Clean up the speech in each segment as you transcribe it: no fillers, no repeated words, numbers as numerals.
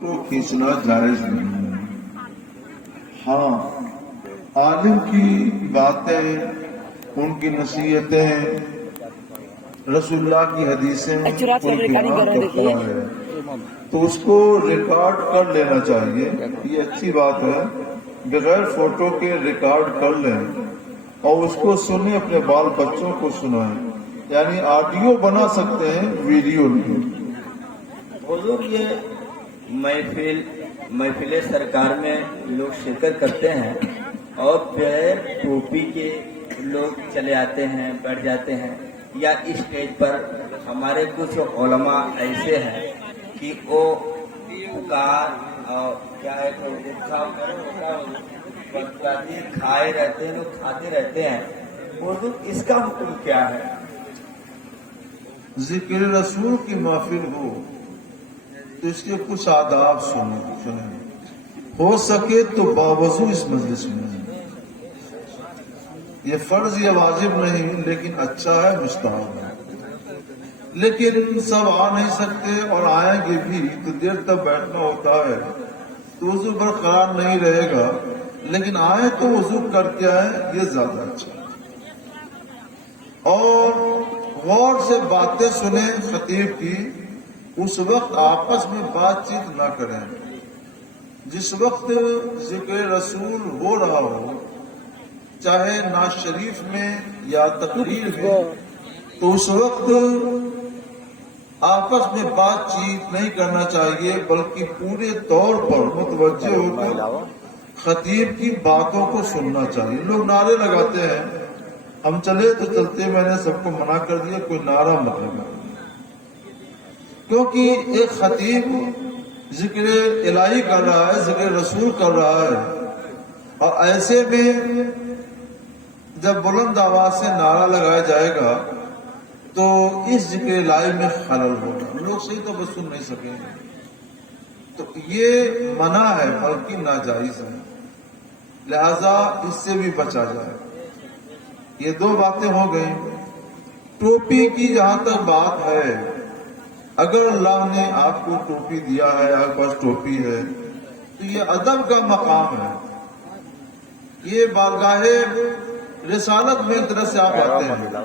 Photo کھینچنا جائز نہیں ہے۔ ہاں، عالم کی باتیں، ان کی نصیحتیں، رسول اللہ کی حدیثیں کوئی بیان کرتا ہے تو اس کو ریکارڈ کر لینا چاہیے، یہ اچھی بات ہے۔ بغیر فوٹو کے ریکارڈ کر لیں اور اس کو سنیں، اپنے بال بچوں کو سنائیں، یعنی آڈیو بنا سکتے ہیں، ویڈیو نہیں۔ حضور، یہ محفل سرکار میں لوگ شرکت کرتے ہیں اور بغیر ٹوپی کے لوگ چلے آتے ہیں، بیٹھ جاتے ہیں، یا اسٹیج پر ہمارے کچھ علماء ایسے ہیں کہ وہ کیا ہے کھائے رہتے ہیں، لوگ کھاتے رہتے ہیں۔ حضور، اس کا حکم کیا ہے؟ ذکر رسول کی محفل ہو تو اس کے کچھ آداب سنیں، ہو سکے تو باوضو اس مجلس میں۔ یہ فرض یا واجب نہیں، لیکن اچھا ہے، مستحب ہے۔ لیکن سب آ نہیں سکتے اور آئیں گے بھی تو دیر تک بیٹھنا ہوتا ہے تو وضو برقرار نہیں رہے گا، لیکن آئے تو وضو کر کے آئیں، یہ زیادہ اچھا ہے۔ اور غور سے باتیں سنیں خطیب کی، اس وقت آپس میں بات چیت نہ کریں۔ جس وقت ذکر رسول ہو رہا ہو، چاہے نعت شریف میں یا تقریر میں، تو اس وقت آپس میں بات چیت نہیں کرنا چاہیے، بلکہ پورے طور پر متوجہ ہو کر خطیب کی باتوں کو سننا چاہیے۔ لوگ نعرے لگاتے ہیں، ہم چلے تو چلتے، میں نے سب کو منع کر دیا کوئی نعرہ مت لگائے، کیونکہ ایک خطیب ذکر الہی کر رہا ہے، ذکر رسول کر رہا ہے، اور ایسے میں جب بلند آواز سے نعرہ لگایا جائے گا تو اس ذکر الہی میں خلل ہوگا، لوگ صحیح تو سن نہیں سکیں گے۔ تو یہ منع ہے، بلکہ ناجائز ہے، لہذا اس سے بھی بچا جائے۔ یہ دو باتیں ہو گئیں۔ ٹوپی کی جہاں تک بات ہے، اگر اللہ نے آپ کو ٹوپی دیا ہے، آپ کے پاس ٹوپی ہے، تو یہ ادب کا مقام ہے۔ یہ بارگاہ رسالت میں ایک طرح سے آپ آتے ہیں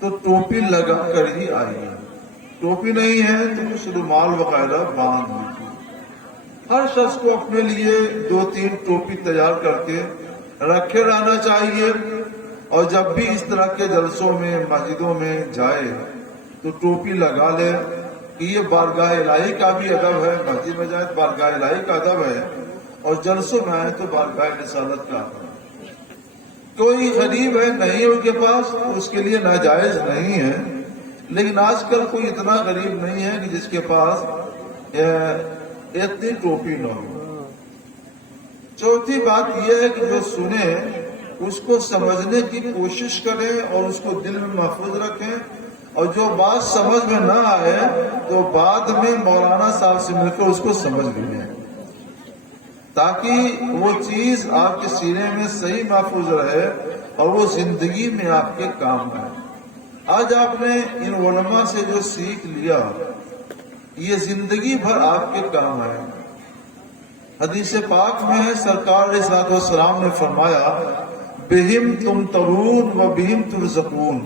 تو ٹوپی لگا کر ہی آئیے۔ ٹوپی نہیں ہے تو کچھ رومال وغیرہ باندھ لیجیے۔ ہر شخص کو اپنے لیے 2-3 ٹوپی تیار کر کے رکھے رہنا چاہیے، اور جب بھی اس طرح کے جلسوں میں، مسجدوں میں جائے تو ٹوپی لگا لے، کہ یہ بارگاہ الہی کا بھی ادب ہے۔ مسجد میں جائے تو بارگاہ الہی کا ادب ہے، اور جلسوں میں آئے تو بارگاہ رسالت کا ادب ہے۔ کوئی غریب ہے، نہیں ان کے پاس، تو اس کے لیے ناجائز نہیں ہے، لیکن آج کل کوئی اتنا غریب نہیں ہے کہ جس کے پاس اتنی ٹوپی نہ ہو۔ چوتھی بات یہ ہے کہ جو سنے اس کو سمجھنے کی کوشش کریں اور اس کو دل میں محفوظ رکھیں، اور جو بات سمجھ میں نہ آئے تو بعد میں مولانا صاحب سے مل کر اس کو سمجھ بھی لیں، تاکہ وہ چیز آپ کے سینے میں صحیح محفوظ رہے اور وہ زندگی میں آپ کے کام آئے۔ آج آپ نے ان علماء سے جو سیکھ لیا، یہ زندگی بھر آپ کے کام آئے۔ حدیث پاک میں ہے، سرکار علیہ الصلوۃ والسلام نے فرمایا، بہم تمترون و بہم ترزقون،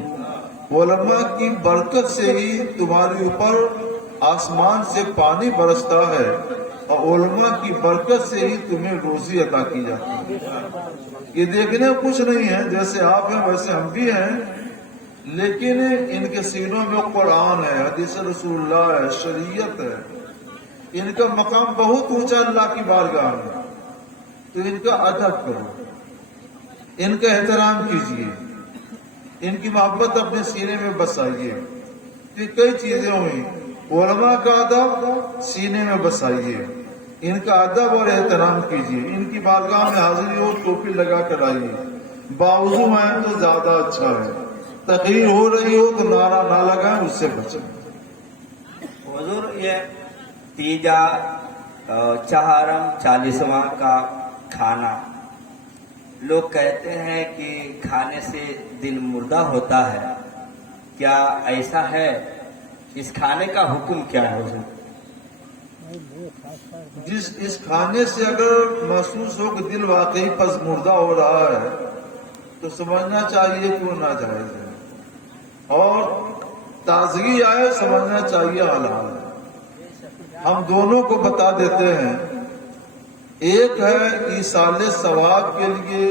علماء کی برکت سے ہی تمہارے اوپر آسمان سے پانی برستا ہے، اور علماء کی برکت سے ہی تمہیں روزی عطا کی جاتی ہے۔ یہ دیکھنے میں کچھ نہیں ہے، جیسے آپ ہیں ویسے ہم بھی ہیں، لیکن ان کے سینوں میں قرآن ہے، حدیث رسول اللہ ہے، شریعت ہے، ان کا مقام بہت اونچا اللہ کی بارگاہ میں، تو ان کا ادب کرو، ان کا احترام کیجیے، ان کی محبت اپنے سینے میں بسائیے۔ یہ کئی چیزیں ہوئی، علماء کا ادب سینے میں بسائیے، ان کا ادب اور احترام کیجیے، ان کی بارگاہ میں حاضری ہو، ٹوپی لگا کر آئیے، باوضو آئیں تو زیادہ اچھا ہے، تقریر ہو رہی ہو تو نعرہ نہ لگائیں، اس سے بچیں۔ حضور، یہ تیجا چہارم 40واں کا کھانا، لوگ کہتے ہیں کہ کھانے سے دل مردہ ہوتا ہے، کیا ایسا ہے؟ اس کھانے کا حکم کیا ہے حضور؟ اس کھانے سے اگر محسوس ہو کہ دل واقعی پسمردہ ہو رہا ہے تو سمجھنا چاہیے کہ وہ ناجائز ہے، اور تازگی آئے سمجھنا چاہیے حلال ہے۔ ہم دونوں کو بتا دیتے ہیں، ایک ہے ایصال ثواب کے لیے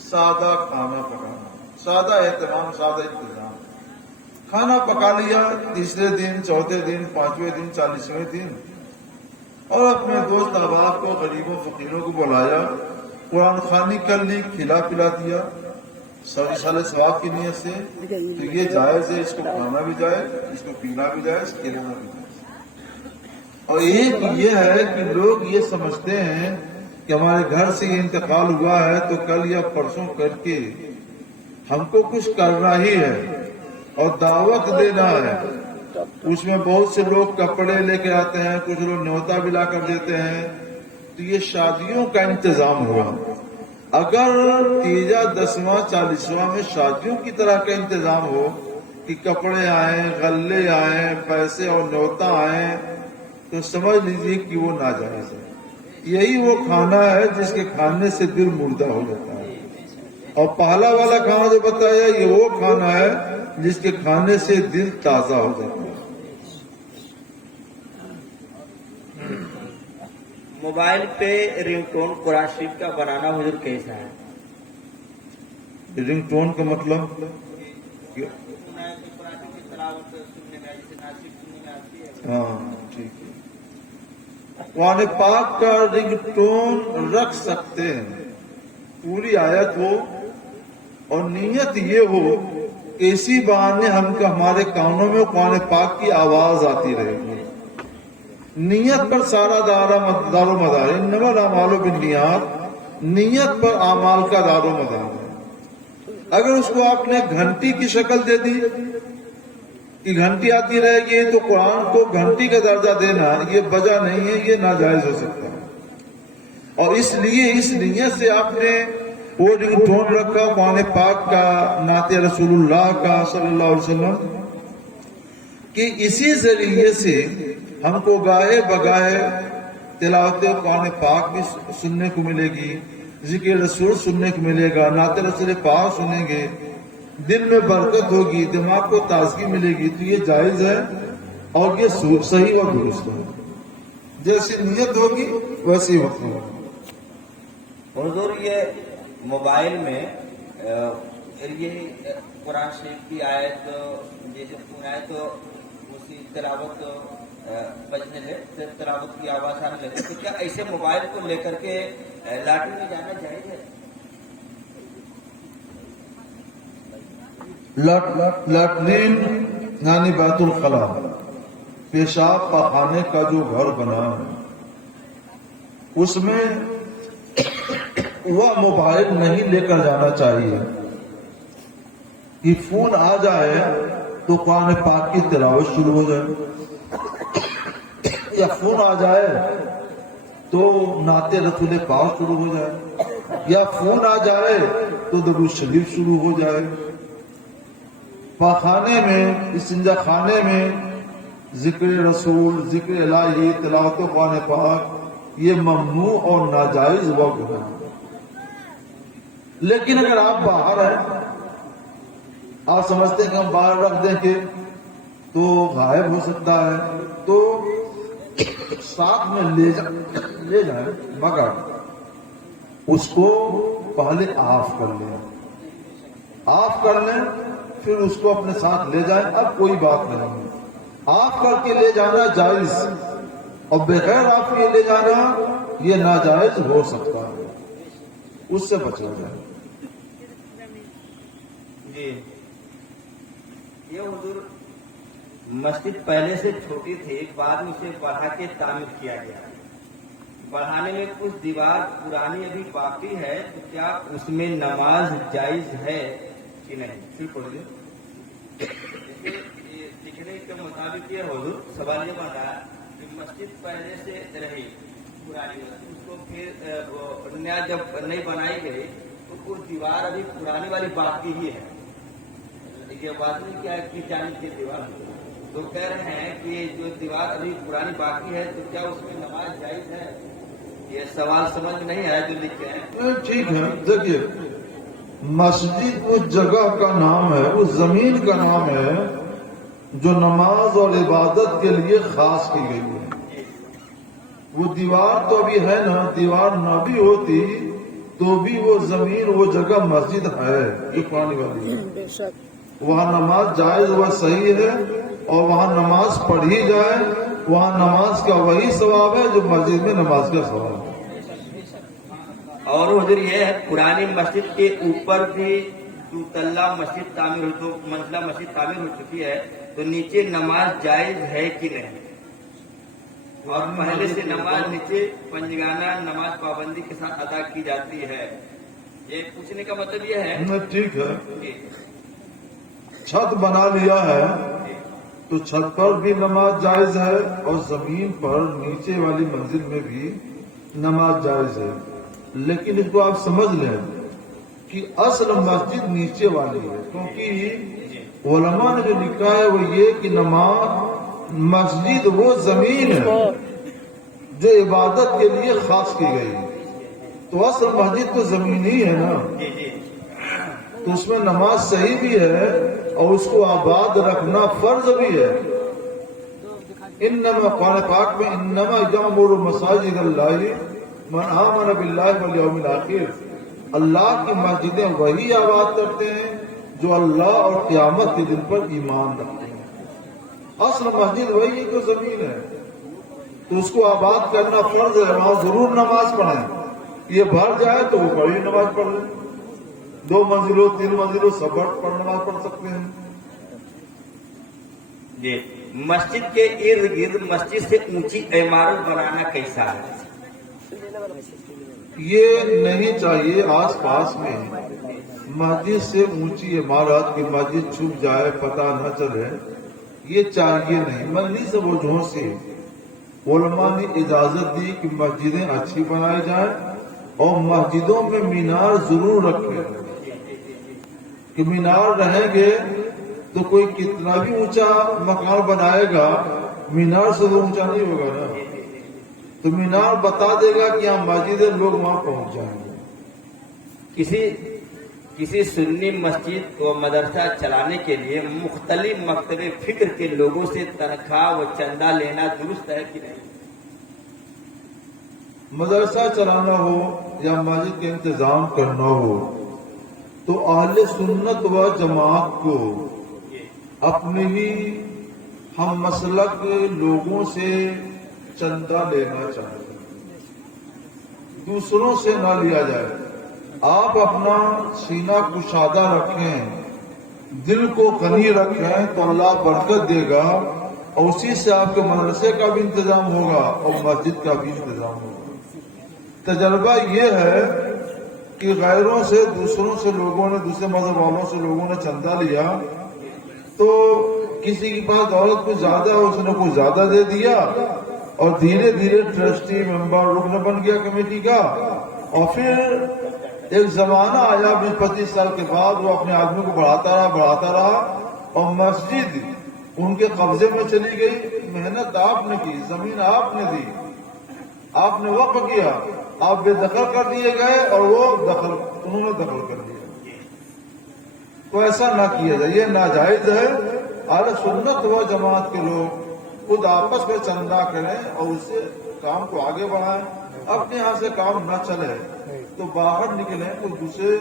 سادہ کھانا پکانا، سادہ اہتمام، سادہ انتظام، کھانا پکا لیا تیسرے دن، چوتھے دن، پانچویں دن، 40ویں دن، اور اپنے دوست احباب کو، غریبوں فقیروں کو بلایا، قرآن خوانی کر لی، کھلا پلا دیا ایصال ثواب کی نیت سے، تو یہ جائز ہے، اس کو کھانا بھی جائز، اس کو پینا بھی جائز، کھلانا بھی جائز۔ اور ایک یہ ہے کہ لوگ یہ سمجھتے ہیں کہ ہمارے گھر سے یہ انتقال ہوا ہے تو کل یا پرسوں کر کے ہم کو کچھ کرنا ہی ہے اور دعوت دینا ہے۔ اس میں بہت سے لوگ کپڑے لے کے آتے ہیں، کچھ لوگ نیوتا بھی لا کر دیتے ہیں، تو یہ شادیوں کا انتظام ہوا۔ اگر تیجا، 10واں، 40واں میں شادیوں کی طرح کا انتظام ہو کہ کپڑے آئیں، غلے آئیں، پیسے اور نیوتا آئیں، تو سمجھ لیجیے کہ وہ ناجائز ہے۔ یہی وہ کھانا ہے جس کے کھانے سے دل مردہ ہو جاتا ہے، اور پہلا والا کھانا جو بتایا یہ وہ کھانا ہے جس کے کھانے سے دل تازہ ہو جاتا ہے۔ موبائل پہ رنگ ٹون قرآن شریف کا بنانا حضور کیسا ہے؟ رنگ ٹون کا مطلب ہاں ٹھیک ہے، قرآن پاک کا رنگ ٹون رکھ سکتے ہیں، پوری آیت ہو اور نیت یہ ہو کہ اسی بہانے ہمارے کانوں میں قرآن پاک کی آواز آتی رہے گی۔ نیت پر سارا دار و مدار، انما الاعمال بالنیات، نیت پر اعمال کا دار و مدار ہے۔ اگر اس کو آپ نے گھنٹی کی شکل دے دی کہ گھنٹی آتی رہے گی، تو قرآن کو گھنٹی کا درجہ دینا یہ بجا نہیں ہے، یہ ناجائز ہو سکتا ہے۔ اور اس لیے اس نیت سے آپ نے وہ رنگ ٹون رکھا قرآن پاک کا، نعت رسول اللہ کا صلی اللہ علیہ وسلم، کہ اسی ذریعے سے ہم کو گاہے بگاہے تلاوت قرآن پاک بھی سننے کو ملے گی، ذکر رسول سننے کو ملے گا، نعت رسول پاک سنیں گے، دل میں برکت ہوگی، دماغ کو تازگی ملے گی، تو یہ جائز ہے اور یہ صحیح اور درست ہے۔ جیسی نیت ہوگی ویسی وقت ہوگی۔ حضور یہ موبائل میں یہ قرآن شریف کی آیت جیسے سنائے تو اسی تلاوت بجنے لگے، تلاوت کی آواز آنے لگے، تو کیا ایسے موبائل کو لے کر کے لاٹری میں جانا جائز ہے؟ لیٹرین یعنی بیت الخلا، پیشاب پاخانے کا جو گھر بنا ہے، اس میں وہ موبائل نہیں لے کر جانا چاہیے کہ فون آ جائے تو قرآن پاک کی تلاوت شروع ہو جائے، یا فون آ جائے تو نعت رسول پاک شروع ہو جائے، یا فون آ جائے تو درود شریف شروع ہو جائے۔ پاخانے میں، استنجا خانے میں ذکر رسول، ذکر الہی، تلاوت قرآن پاک یہ ممنوع اور ناجائز وقت ہے۔ لیکن اگر آپ باہر ہیں، آپ سمجھتے ہیں کہ ہم باہر رکھ دیں گے تو غائب ہو سکتا ہے، تو ساتھ میں لے جائیں، مگر اس کو پہلے آف کر لیں، آف کر لیں، پھر اس کو اپنے ساتھ لے جائیں، اب کوئی بات نہیں ہے۔ آف کر کے لے جانا جائز، اور بغیر آف کے لے جانا یہ ناجائز ہو سکتا ہے، اس سے بچنا جائے۔ جی، یہ حضور مسجد پہلے سے چھوٹی تھی، ایک بعد میں اسے بڑھا کے تعمیر کیا گیا، بڑھانے میں کچھ دیوار پرانی ابھی باقی ہے، تو کیا اس میں نماز جائز ہے کہ نہیں؟ صرف لکھنے کے مطابق یہ حضور سوال یہ بن رہا ہے کہ مسجد پہلے سے رہی پرانی، اس کو پھر نیا جب نہیں بنائی گئی تو کچھ دیوار ابھی پرانی والی باقی ہی ہے، یہ بات نہیں کیا ہے کہ جانب کی دیوار تو کہہ رہے ہیں کہ جو دیوار ابھی پرانی باقی ہے تو کیا اس میں نماز جائز ہے؟ یہ سوال سمجھ میں نہیں آیا جو لکھے ہیں. ٹھیک ہے، دیکھیے مسجد اس جگہ کا نام ہے، اس زمین کا نام ہے جو نماز اور عبادت کے لیے خاص کی گئی ہے. وہ دیوار تو ابھی ہے نا، دیوار نہ بھی ہوتی تو بھی وہ زمین وہ جگہ مسجد ہے جو پرانی والی ہے. وہاں نماز جائز وہ صحیح ہے، اور وہاں نماز پڑھی جائے، وہاں نماز کا وہی ثواب ہے جو مسجد میں نماز کا ثواب ہے. اور حضور یہ ہے پرانی مسجد کے اوپر بھی دوتلا مسجد تعمیر ہو، منزلہ مسجد تعمیر ہو چکی ہے، تو نیچے نماز جائز ہے کہ نہیں؟ اور پہلے سے نماز نیچے پنجگانہ نماز پابندی کے ساتھ ادا کی جاتی ہے. یہ پوچھنے کا مطلب یہ ہے. ٹھیک ہے، چھت بنا لیا ہے تو چھت پر بھی نماز جائز ہے، اور زمین پر نیچے والی منزل میں بھی نماز جائز ہے. لیکن اس کو آپ سمجھ لیں کہ اصل مسجد نیچے والی ہے، کیونکہ علماء نے جو لکھا ہے وہ یہ کہ نماز مسجد وہ زمین ہے جو عبادت کے لیے خاص کی گئی. تو اصل مسجد تو زمین ہی ہے نا، تو اس میں نماز صحیح بھی ہے اور اس کو آباد رکھنا فرض بھی ہے. انما قرآن پاک میں انما یعمر مساجد اللہ من آمن باللہ والیوم الآخر، اللہ کی مسجدیں وہی آباد کرتے ہیں جو اللہ اور قیامت کے دن پر ایمان رکھتے ہیں. اصل مسجد وہی تو زمین ہے، تو اس کو آباد کرنا فرض ہے. وہاں ضرور نماز پڑھیں، یہ بھر جائے تو وہ بڑی نماز پڑھ لیں، 2 منزلوں 3 منزلوں سب پر نماز پڑھ سکتے ہیں. جی، مسجد کے ارد گرد مسجد سے اونچی عمارت بنانا کیسا ہے؟ یہ نہیں چاہیے. آس پاس میں مسجد سے اونچی عمارت کی مسجد چھپ جائے پتہ نہ چلے، یہ چاہیے نہیں. مجلس وجوہوں سے علماء نے اجازت دی کہ مسجدیں اچھی بنائی جائیں اور مسجدوں میں مینار ضرور رکھیں، کہ مینار رہیں گے تو کوئی کتنا بھی اونچا مکان بنائے گا مینار سے تو اونچا نہیں ہوگا نا. تو مینار بتا دے گا کہ یہاں مسجد ہے، لوگ وہاں پہنچ جائیں گے. کسی سنی مسجد و مدرسہ چلانے کے لیے مختلف مکتب فکر کے لوگوں سے تنخواہ و چندہ لینا درست ہے کہ نہیں؟ مدرسہ چلانا ہو یا مسجد کا انتظام کرنا ہو تو اہل سنت و جماعت کو اپنے ہی ہم مسلک لوگوں سے چندہ لینا چاہیے، دوسروں سے نہ لیا جائے. آپ اپنا سینہ کشادہ رکھیں، دل کو غنی رکھیں تو اللہ برکت دے گا، اور اسی سے آپ کے مدرسے کا بھی انتظام ہوگا اور مسجد کا بھی انتظام ہوگا. تجربہ یہ ہے کہ غیروں سے دوسروں سے لوگوں نے، دوسرے مذہب والوں سے لوگوں نے چندہ لیا تو کسی کے پاس دولت کچھ زیادہ ہے، اس نے کچھ زیادہ دے دیا اور دھیرے دھیرے ٹرسٹی ممبر رکن بن گیا کمیٹی کا. اور پھر ایک زمانہ آیا 20-25 سال کے بعد وہ اپنے آدمی کو بڑھاتا رہا اور مسجد ان کے قبضے میں چلی گئی. محنت آپ نے کی، زمین آپ نے دی، آپ نے وقف کیا، آپ بے دخل کر دیے گئے اور وہ انہوں نے دخل کر دیا. تو ایسا نہ کیا جائے، یہ ناجائز ہے. اہل سنت و جماعت کے لوگ خود آپس میں چندہ کریں اور اس سے کام کو آگے بڑھائیں. اپنے یہاں سے کام نہ چلے تو باہر نکلیں، کوئی دوسرے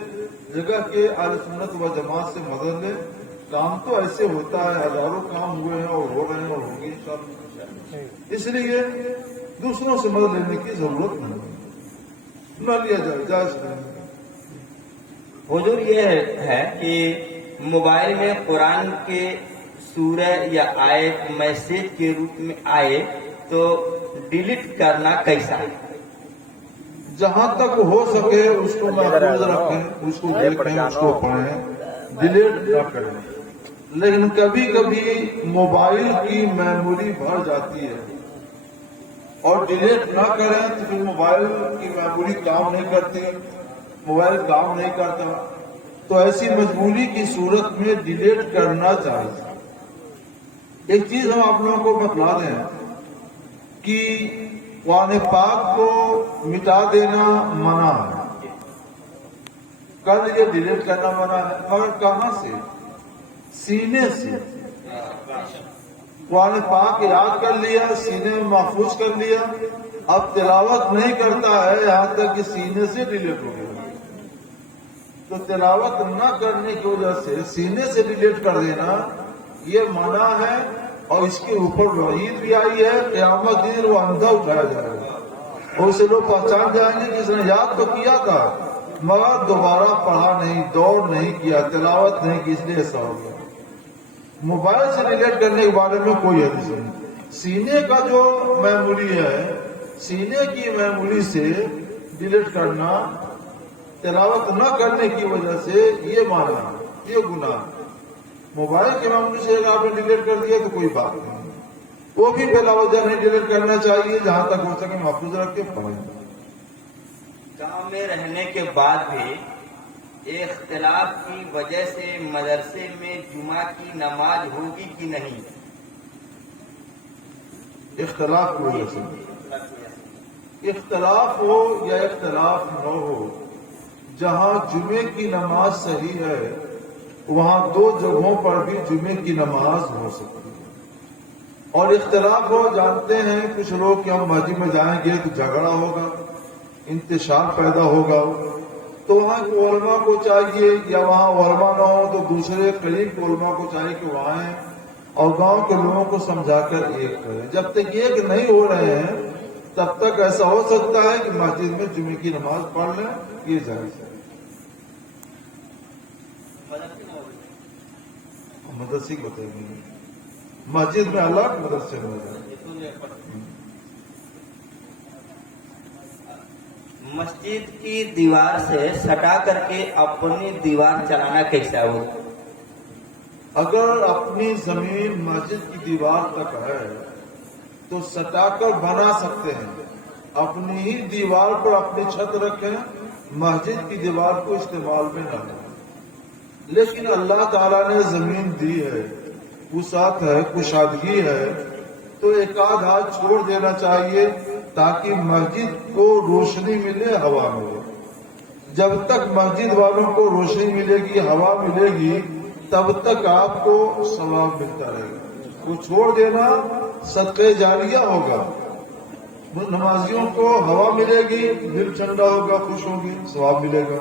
جگہ کے اہل سنت و جماعت سے مدد لیں. کام تو ایسے ہوتا ہے، ہزاروں کام ہوئے ہیں اور ہو رہے ہیں اور ہوں گے انشاءاللہ. اس لیے دوسروں سے مدد لینے کی ضرورت نہیں، نہ لیا جائے، جائز نہیں. حضور یہ ہے کہ موبائل میں قرآن کے سورہ یا آیت میسج کے روپ میں آئے تو ڈیلیٹ کرنا کیسا ہے؟ جہاں تک ہو سکے اس کو محفوظ رکھیں، اس کو دیکھیں، اس کو پڑھیں، ڈیلیٹ نہ کریں. لیکن کبھی کبھی موبائل کی میموری بھر جاتی ہے اور ڈیلیٹ نہ کریں تو پھر موبائل کی میموری کام نہیں کرتی، موبائل کام نہیں کرتا، تو ایسی مجبوری کی صورت میں ڈیلیٹ کرنا چاہیے. ایک چیز ہم آپ لوگوں کو بتلا دیں کہ قرآن پاک کو مٹا دینا منع ہے، کل یہ ڈیلیٹ کرنا منع ہے، مگر کہاں سے؟ سینے سے قرآن پاک یاد کر لیا، سینے میں محفوظ کر لیا، اب تلاوت نہیں کرتا ہے یہاں تک کہ سینے سے ڈیلیٹ ہو گیا۔ تو تلاوت نہ کرنے کی وجہ سے سینے سے ڈیلیٹ کر دینا یہ منع ہے، اور اس کے اوپر وعید بھی آئی ہے، قیامت دن وہ اندھا اٹھایا جائے گا اور اسے لوگ پہچان جائیں گے کہ اس نے یاد تو کیا تھا مگر دوبارہ پڑھا نہیں، دوڑ نہیں کیا، تلاوت نہیں کی، اس لیے ایسا ہو گیا۔ موبائل سے ڈیلیٹ کرنے کے بارے میں کوئی حدیث نہیں۔ سینے کا جو میموری ہے، سینے کی میموری سے ڈیلیٹ کرنا تلاوت نہ کرنے کی وجہ سے یہ مانا، یہ گناہ۔ موبائل کے میموری سے اگر آپ نے ڈیلیٹ کر دیا تو کوئی بات نہیں، وہ بھی بلا وجہ نہیں ڈیلیٹ کرنا چاہیے، جہاں تک ہو سکے محفوظ رکھ کے پڑھیں۔ گاؤں میں رہنے کے بعد بھی اختلاف کی وجہ سے مدرسے میں جمعہ کی نماز ہوگی کہ نہیں؟ اختلاف کی وجہ سے اختلاف ہو یا اختلاف نہ ہو، جہاں جمعے کی نماز صحیح ہے وہاں دو جگہوں پر بھی جمعے کی نماز ہو سکتی ہے۔ اور اختلاف ہو، جانتے ہیں کچھ لوگ کہ ہم مسجد میں جائیں گے تو جھگڑا ہوگا، انتشار پیدا ہوگا، تو وہاں کے علماء کو چاہیے، یا وہاں علماء نہ ہو تو دوسرے قریب کے علماء کو چاہیے کہ وہ آئیں اور گاؤں کے لوگوں کو سمجھا کر ایک کریں۔ جب تک ایک نہیں ہو رہے ہیں تب تک ایسا ہو سکتا ہے کہ مسجد میں جمعے کی نماز پڑھ لیں، یہ جائز ہے۔ مدرسے کی بتائیں گے، مسجد میں الگ، مدرسے میں الگ۔ مسجد کی دیوار سے سٹا کر کے اپنی دیوار چلانا کیسا ہو؟ اگر اپنی زمین مسجد کی دیوار تک ہے تو سٹا کر بنا سکتے ہیں، اپنی ہی دیوار پر اپنی چھت رکھیں، مسجد کی دیوار کو استعمال میں نہ لیں۔ لیکن اللہ تعالیٰ نے زمین دی ہے، وسعت ہے، کشادگی ہے، تو ایک آدھ ہاتھ چھوڑ دینا چاہیے تاکہ مسجد کو روشنی ملے، ہوا ملے۔ جب تک مسجد والوں کو روشنی ملے گی، ہوا ملے گی، تب تک آپ کو ثواب ملتا رہے گا۔ وہ چھوڑ دینا صدقہ جاریہ ہوگا۔ نمازیوں کو ہوا ملے گی، دل ٹھنڈا ہوگا، خوش ہوں گے، ثواب ملے گا۔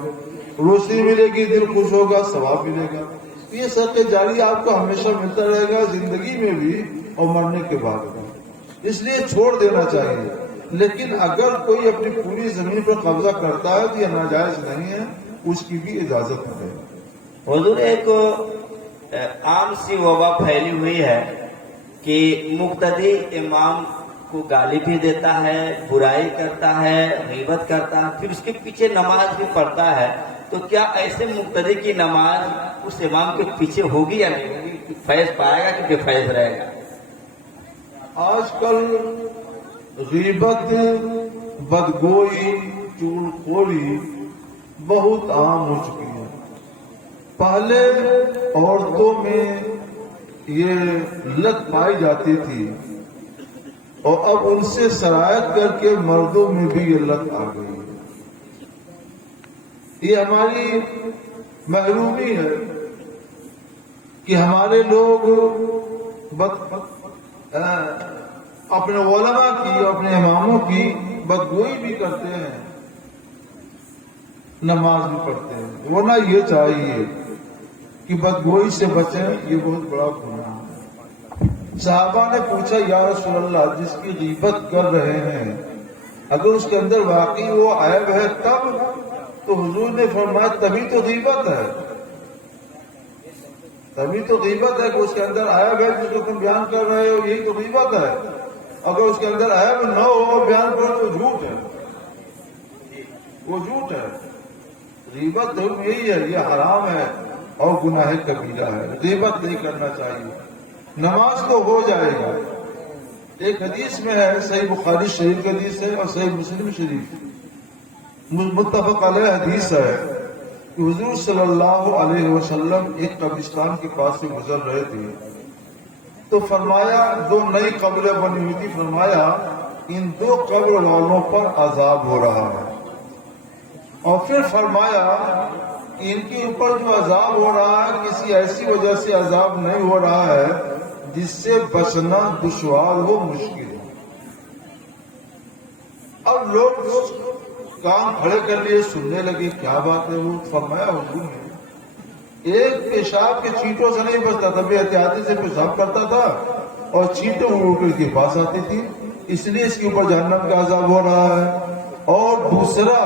روشنی ملے گی، دل خوش ہوگا، ثواب ملے گا۔ یہ صدقہ جاریہ آپ کو ہمیشہ ملتا رہے گا، زندگی میں بھی اور مرنے کے بعد بھی۔ اس لیے چھوڑ دینا چاہیے۔ لیکن اگر کوئی اپنی پوری زمین پر قبضہ کرتا ہے تو یہ ناجائز نہیں ہے، اس کی بھی اجازت ہے۔ حضور، ایک عام سی وبا پھیلی ہوئی ہے کہ مقتدی امام کو گالی بھی دیتا ہے، برائی کرتا ہے، غیبت کرتا ہے، پھر اس کے پیچھے نماز بھی پڑھتا ہے، تو کیا ایسے مقتدی کی نماز اس امام کے پیچھے ہوگی یا نہیں ہوگی؟ فیض پائے گا کہ بے فیض رہے گا؟ آج کل غیبت، بدگوئی، چغل خوری بہت عام ہو چکی ہے۔ پہلے عورتوں میں یہ لت پائی جاتی تھی اور اب ان سے سرایت کر کے مردوں میں بھی یہ لت آ گئی ہے۔ یہ ہماری محرومی ہے کہ ہمارے لوگ اپنے علماء کی، اپنے اماموں کی بدگوئی بھی کرتے ہیں، نماز بھی پڑھتے ہیں۔ ورنہ یہ چاہیے کہ بدگوئی سے بچیں، یہ بہت بڑا گناہ ہے۔ صحابہ نے پوچھا، یا رسول اللہ، جس کی غیبت کر رہے ہیں اگر اس کے اندر واقعی وہ عیب ہے تب؟ تو حضور نے فرمایا تبھی تو غیبت ہے، تبھی تو غیبت ہے کہ اس کے اندر عیب ہے جس کو تم بیان کر رہے ہو، یہی تو غیبت ہے۔ اگر اس کے اندر عیب نہ ہو اور بیان کرو تو جھوٹ ہے، وہ جھوٹ ہے۔ غیبت یہی ہے، یہ حرام ہے اور گناہ کبیرہ ہے، غیبت نہیں کرنا چاہیے۔ نماز تو ہو جائے گا۔ ایک حدیث میں ہے، صحیح بخاری شریف کی حدیث ہے اور صحیح مسلم شریف متفق علیہ حدیث ہے کہ حضور صلی اللہ علیہ وسلم ایک قبرستان کے پاس سے گزر رہے تھے تو فرمایا جو نئی قبریں بنی ہوئی تھی، فرمایا ان 2 قبر والوں پر عذاب ہو رہا ہے، اور پھر فرمایا ان کے اوپر جو عذاب ہو رہا ہے کسی ایسی وجہ سے عذاب نہیں ہو رہا ہے جس سے بچنا دشوار ہو، مشکل ہو۔ اب لوگ کان کھڑے کر لیے، سننے لگے کیا بات ہے وہ؟ فرمایا حضور نے ایک پیشاب کے چینٹوں سے نہیں بچتا تھا، بے احتیاطی سے پیشاب کرتا تھا اور چینٹیں اڑ کر کے پاس آتی تھی، اس لیے اس کے اوپر جہنم کا عذاب ہو رہا ہے۔ اور دوسرا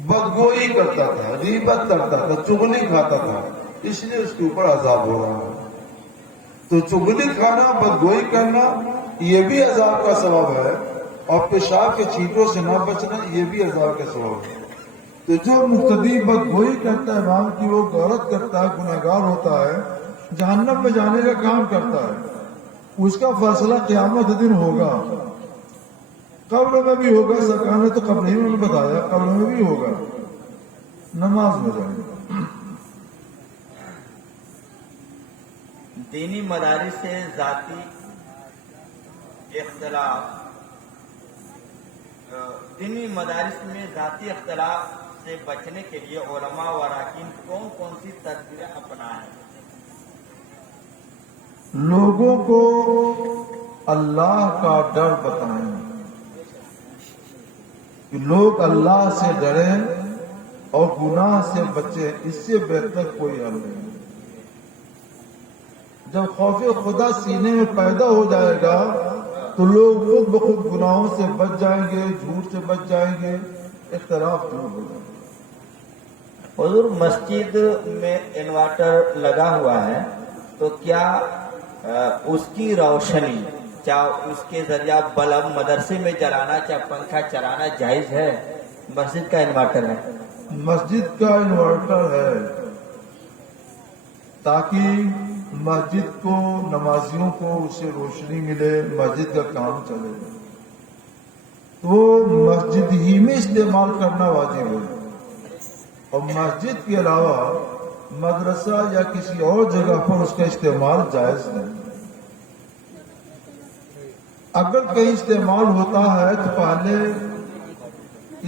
بدگوئی کرتا تھا، غیبت کرتا تھا، چغلی کھاتا تھا، اس لیے اس کے اوپر عذاب ہو رہا ہے۔ تو چغلی کھانا، بدگوئی کرنا یہ بھی عذاب کا سبب ہے، اور پیشاب کے چینٹوں سے نہ بچنا یہ بھی عذاب کا سبب ہے۔ تو جو مقتدی بدگوئی کرتا ہے، امام کی وہ غلط کرتا ہے، گناہگار ہوتا ہے، جہنم میں جانے کا کام کرتا ہے، اس کا فیصلہ قیامت دن ہوگا، قبر میں بھی ہوگا۔ سرکار نے تو قبر ہی میں بتایا، قبر میں بھی ہوگا، نماز میں جائے گا۔ دینی مدارس سے ذاتی اختلاف، دینی مدارس میں ذاتی اختلاف سے بچنے کے لیے علماء و اراکین کون کون سی تدبیریں اپنائیں؟ لوگوں کو اللہ کا ڈر بتائیں کہ لوگ اللہ سے ڈریں اور گناہ سے بچیں، اس سے بہتر کوئی حل نہیں۔ جب خوف خدا سینے میں پیدا ہو جائے گا تو لوگ خود بخود گناہوں سے بچ جائیں گے، جھوٹ سے بچ جائیں گے، اختلاف دور ہو جائے گا۔ حضور مسجد میں انورٹر لگا ہوا ہے تو کیا اس کی روشنی، چاہے اس کے ذریعہ بلب مدرسے میں جلانا، چاہے پنکھا چلانا جائز ہے؟ مسجد کا انورٹر ہے، مسجد کا انورٹر ہے تاکہ مسجد کو، نمازیوں کو اس سے روشنی ملے، مسجد کا کام چلے، تو مسجد ہی میں استعمال کرنا واجب ہے، اور مسجد کے علاوہ مدرسہ یا کسی اور جگہ پر اس کا استعمال جائز نہیں۔ اگر کہیں استعمال ہوتا ہے تو پہلے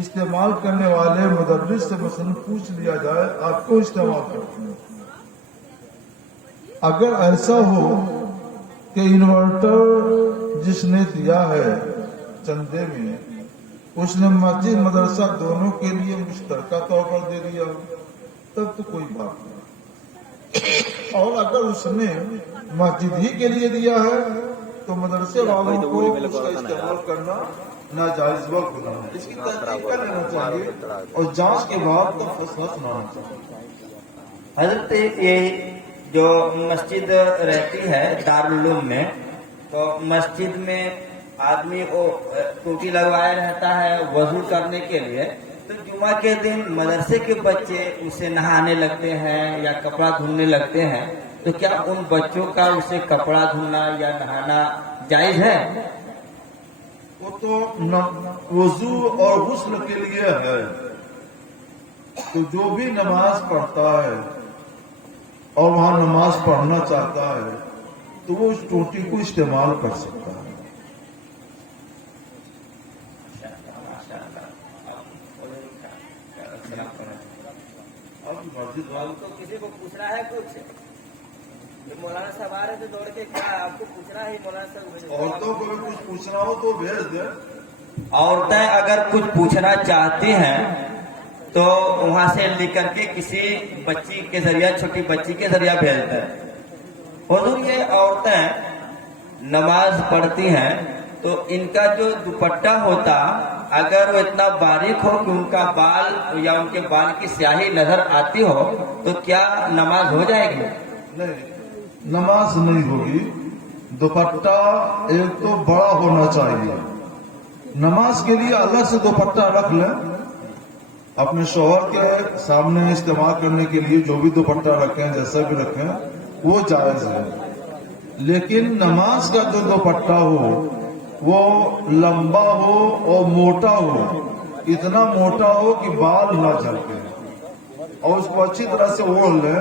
استعمال کرنے والے مدرس سے مثلا پوچھ لیا جائے آپ کو استعمال کرتے ہیں۔ اگر ایسا ہو کہ انورٹر جس نے دیا ہے چندے میں، اس نے مسجد مدرسہ دونوں کے لیے مشترکہ طور پر دے دیا، تب تو کوئی بات نہیں۔ اور اگر اس نے مسجد ہی کے لیے دیا ہے تو مدرسے والوں کو اس کا استعمال کرنا ناجائز و گناہ ہے، اس کی تحقیق کر لینا چاہیے اور جانچ کے بعد تو فیصلہ سنانا چاہیے۔ حضرت یہ جو مسجد رہتی ہے دارالعلوم میں، تو مسجد میں آدمی کو ٹوٹی لگوایا رہتا ہے وضو کرنے کے لیے، تو جمعہ کے دن مدرسے کے بچے اسے نہانے لگتے ہیں یا کپڑا دھلنے لگتے ہیں، تو کیا ان بچوں کا اسے کپڑا دھلنا یا نہانا جائز ہے؟ وہ تو وضو اور غسل کے لیے ہے، تو جو بھی نماز پڑھتا ہے اور وہاں نماز پڑھنا چاہتا ہے تو وہ اس ٹوٹی کو استعمال کر سکتا ہے۔ اب مسجد والوں تو کسی کو پوچھنا ہے کچھ؟ مولانا صاحب آ رہے تھے دوڑ کے، کیا آپ کو پوچھنا ہے مولانا صاحب؟ عورتوں کو بھی کچھ پوچھنا ہو تو بھیج دیں۔ عورتیں اگر کچھ پوچھنا چاہتی ہیں تو وہاں سے لکھ کر کے کسی بچی کے ذریعہ، چھوٹی بچی کے ذریعہ بھیجتے ہیں۔ حضور یہ عورتیں نماز پڑھتی ہیں تو ان کا جو دوپٹہ ہوتا، اگر وہ اتنا باریک ہو کہ ان کا بال یا ان کے بال کی سیاہی نظر آتی ہو تو کیا نماز ہو جائے گی؟ نہیں، نماز نہیں ہوگی۔ دوپٹہ ایک تو بڑا ہونا چاہیے، نماز کے لیے الگ سے دوپٹہ رکھ لیں، اپنے شوہر کے سامنے استعمال کرنے کے لیے جو بھی دوپٹہ رکھیں، جیسا بھی رکھیں، وہ جائز ہے۔ لیکن نماز کا جو دوپٹہ ہو وہ لمبا ہو اور موٹا ہو، اتنا موٹا ہو کہ بال نہ جھلکے، اور اس کو اچھی طرح سے اوڑھ لیں